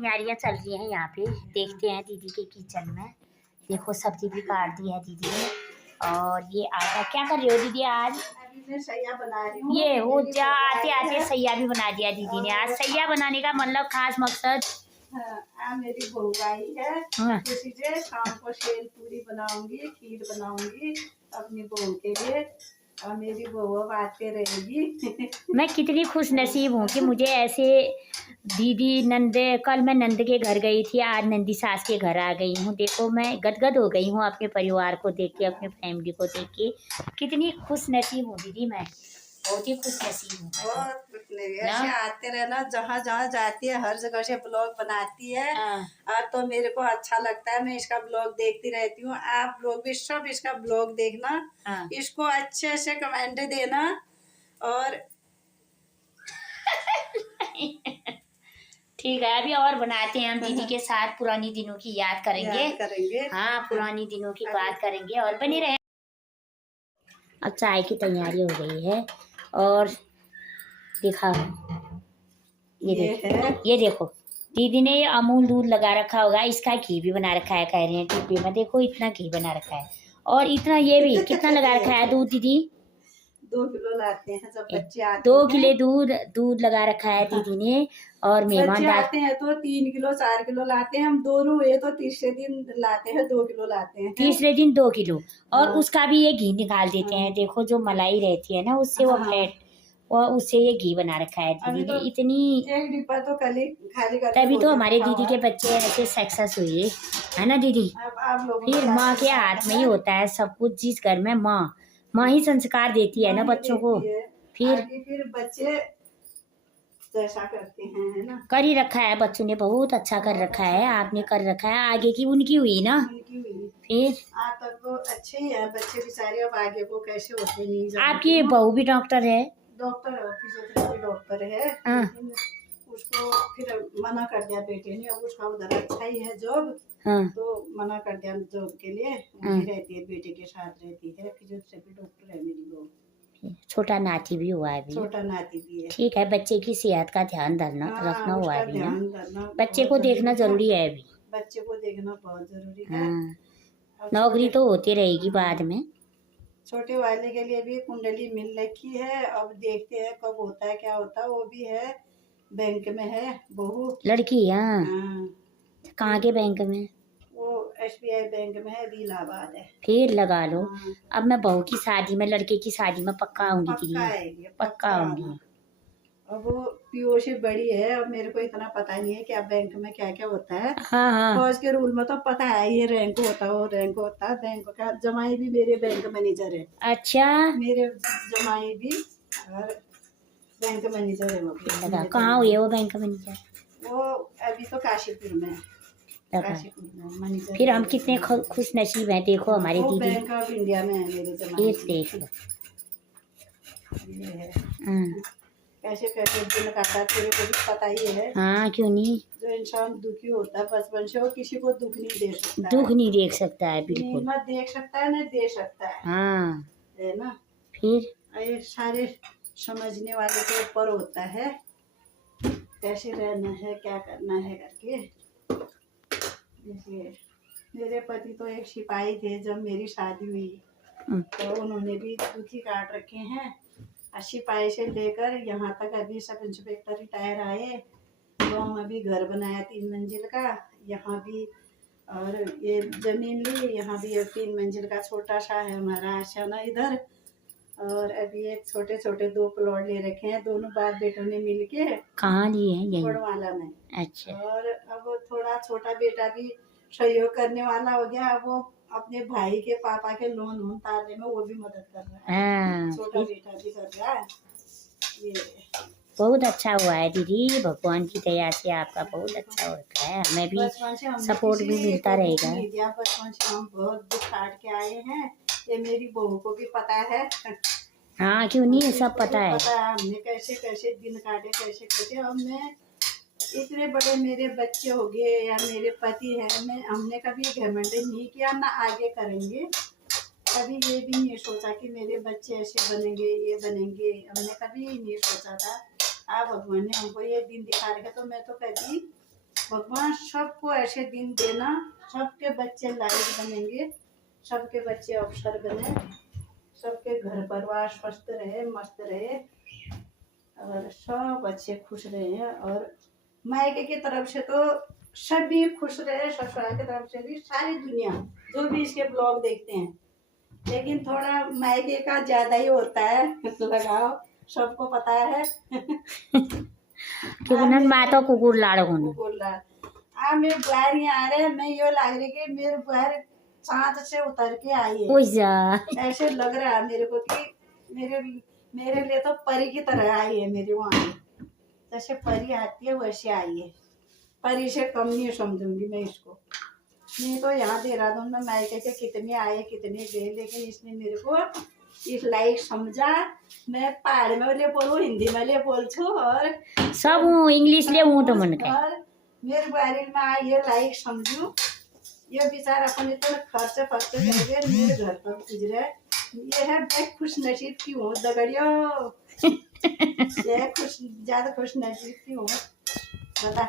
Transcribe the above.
तैयारियां चल रही हैं यहाँ पे। देखते हैं दीदी के किचन में। देखो सब्जी भी काट दी है दीदी ने। और ये आटा क्या कर रही हो दीदी आज? अभी मैं सैया बना रही हूँ। ये वो जा आते आते सैया भी बना दिया दीदी ने। आज सैया बनाने का मतलब खास मकसद मेरी बहू आई है। हाँ। उसी से शाम को शेल पूरी बनाऊंगी, खीर बनाऊंगी अपनी बहू के लिए। और मेरी बहू अब आते रहेगी। मैं कितनी खुश नसीब हूँ कि मुझे ऐसे दीदी नंदे। कल मैं नंद के घर गई थी, आज नंदी सास के घर आ गई हूँ। देखो मैं गदगद हो गई हूँ अपने परिवार को देख के, अपने फैमिली को देख के। कितनी खुश नसीब हूँ दीदी, मैं बहुत ही खुश नसीब हूँ। बहुत कुछ नहीं, ऐसे आते रहना। जहाँ जहाँ जाती है हर जगह से ब्लॉग बनाती है। और तो मेरे को अच्छा लगता है, मैं इसका ब्लॉग देखती रहती हूँ। आप लोग भी सब इसका ब्लॉग देखना। इसको अच्छे से कमेंट देना। और ठीक है, अभी और बनाते हैं हम दीदी के साथ। पुरानी दिनों की याद करेंगे। हाँ, पुरानी दिनों की बात करेंगे और बने रहे। अब चाय की तैयारी हो गई है। और दिखा ये देखो दीदी ने ये अमूल दूध लगा रखा होगा, इसका घी भी बना रखा है कह रहे हैं टिप्पी में। देखो इतना घी बना रखा है। और इतना ये भी कितना लगा रखा है दूध दीदी? 2 किलो लाते हैं जब बच्चे आते 2 किलो दूध लगा रखा है दीदी ने। और मेहमान आते हैं तो 3 किलो 4 किलो लाते हैं। हम दोनों हुए तो तीसरे दिन लाते हैं 2 किलो लाते हैं। तीसरे दिन 2 किलो। और उसका भी ये घी निकाल देते हैं। देखो जो मलाई रहती है ना उससे वो फैट, और उससे ये घी बना रखा है दीदी ने। इतनी एक डिब्बा तो खाली तभी तो हमारे दीदी के बच्चे ऐसे सक्सेस हुए है ना दीदी। फिर माँ के हाथ में ही होता है सब कुछ। जिस घर में माँ ही संस्कार देती है ना बच्चों को। फिर बच्चे जैसा करते हैं, है ना। कर ही रखा है बच्चों ने, बहुत अच्छा कर रखा है। आपने कर रखा है, आगे की उनकी हुई ना। फिर आप तक तो अच्छे ही है बच्चे बेचारे, अब आगे को कैसे होते नहीं जानते। आपकी बहू भी डॉक्टर है? डॉक्टर है, फिजियोथेरेपी डॉक्टर है। उसको फिर मना कर दिया बेटे ने। अब उसका उधर अच्छा ही है जॉब। तो मना कर दिया जॉब के लिए। वही रहती है, बेटे के साथ रहती है। फिजियोथेरेपी डॉक्टर है मेरी बहू। छोटा नाती भी हुआ है अभी। छोटा नाती भी है। ठीक है, बच्चे की सेहत का ध्यान रखना हुआ है अभी ना। बच्चे को देखना जरूरी है अभी। बच्चे को देखना बहुत जरूरी है। नौकरी तो होती रहेगी बाद में। छोटे वाले के लिए भी कुंडली मिल रखी है। अब देखते हैं कब होता है क्या होता है। वो भी है बैंक में है बहू लड़की। कहाँ के बैंक में? वो SBI बैंक में है, इलाहाबाद है। फिर लगा लो। अब मैं बहू की शादी में, लड़के की शादी में पक्का आऊंगी दीदी, पक्का आऊंगी। अब वो PO से बड़ी है। अब मेरे को इतना पता नहीं है कि अब बैंक में क्या क्या होता है। फौज के रूल में तो पता है ये रैंक होता है, वो रैंक होता है। बैंक का जमाई भी मेरे बैंक मैनेजर है। अच्छा, मेरे जमाई भी और बैंक मैनेजर है। वो कहाँ हुई है वो बैंक मैनेजर? वो अभी तो काशीपुर में है। फिर हम कितने खुश नसीब हैं। देखो हमारे दीदी बैंक ऑफ इंडिया में है मेरे जमाई। देख लो कैसे कैसे दिन काटा, तेरे को भी पता ही है। हाँ, क्यों नहीं। जो इंसान दुखी होता है बचपन से, वो किसी को दुख नहीं दे सकता। दुख नहीं देख सकता है बिल्कुल। न देख सकता है न दे सकता है। है ना। फिर ये सारे समझने वाले के ऊपर होता है कैसे रहना है, क्या करना है करके। जैसे मेरे पति तो एक सिपाही थे जब मेरी शादी हुई। तो उन्होंने भी दुखी काट रखे हैं। 80 से लेकर यहाँ तक अभी सब इंस्पेक्टर रिटायर आए। गाँव में भी घर बनाया 3 मंजिल का, यहाँ भी। और ये जमीन ली, यहाँ भी 3 मंजिल का छोटा सा है हमारा आशियाना इधर। और अभी एक छोटे छोटे 2 प्लॉट ले रखे हैं दोनों बाप बेटों ने मिलके। कहाँ लिए हैं? यही बड़वाला में। अच्छा। और अब थोड़ा छोटा बेटा भी सहयोग करने वाला हो गया। अब वो अपने भाई के पापा के लोन उतारने में वो भी मदद कर रहा है। छोटा बेटा भी कर रहा है। ये बहुत अच्छा हुआ है दीदी, भगवान की दया से आपका बहुत अच्छा होता है। हमें भी सपोर्ट भी मिलता रहेगा। बचपन से हम बहुत दुख काट के आए हैं। ये मेरी बहू को भी पता है। हाँ, क्यों नहीं, सब पता है। हमने कैसे कैसे दिन काटे, कैसे कैसे। हमने इतने बड़े मेरे बच्चे हो गए या मेरे पति हैं, हमने कभी घमंड नहीं किया, ना आगे करेंगे। कभी ये भी नहीं सोचा कि मेरे बच्चे ऐसे बनेंगे, ये बनेंगे। हमने कभी नहीं सोचा था। आप भगवान ने हमको ये दिन दिखा रखे, तो मैं तो कभी भगवान सबको ऐसे दिन देना, सबके बच्चे लायक बनेंगे, सबके बच्चे अफसर बने, सबके घर परिवार स्वस्थ रहे, मस्त रहे, और सब अच्छे खुश रहे। और मायके की तरफ से तो सभी खुश रहे, ससुराल की तरफ से भी, सारी दुनिया जो भी इसके ब्लॉग देखते हैं। लेकिन थोड़ा मायके का ज्यादा ही होता है लगाव, सबको पता है। कि उन्हें माता कुकुर लाड़ होना बोल रहा आ मेरे बुआर यहाँ आ रहे, मैं ये लग रही कि मेरे बुआर चाँद से उतर के आई है। जा ऐसे लग रहा है मेरे को कि मेरे लिए तो परी की तरह आई है मेरी वहाँ। जैसे परी आती है वैसे आई है, परी से कम नहीं समझूंगी मैं इसको। नहीं तो यहाँ देहरादून में मायके के कितने आए कितने गए, लेकिन इसने मेरे को इस लायक समझा। मैं पहाड़ में ले बोलूँ, हिंदी में ले बोल छू, और सब इंग्लिश ले तो मन के और मेरे बारे में आ ये लायक समझू। ये बेचारा अपन इतना खर्च फर्च करके मेरे घर पर गुजरे, ये है मैं खुश नसीब की हूँ दगड़ियो। ये खुश ज्यादा खुश नसीब की हूँ, बता।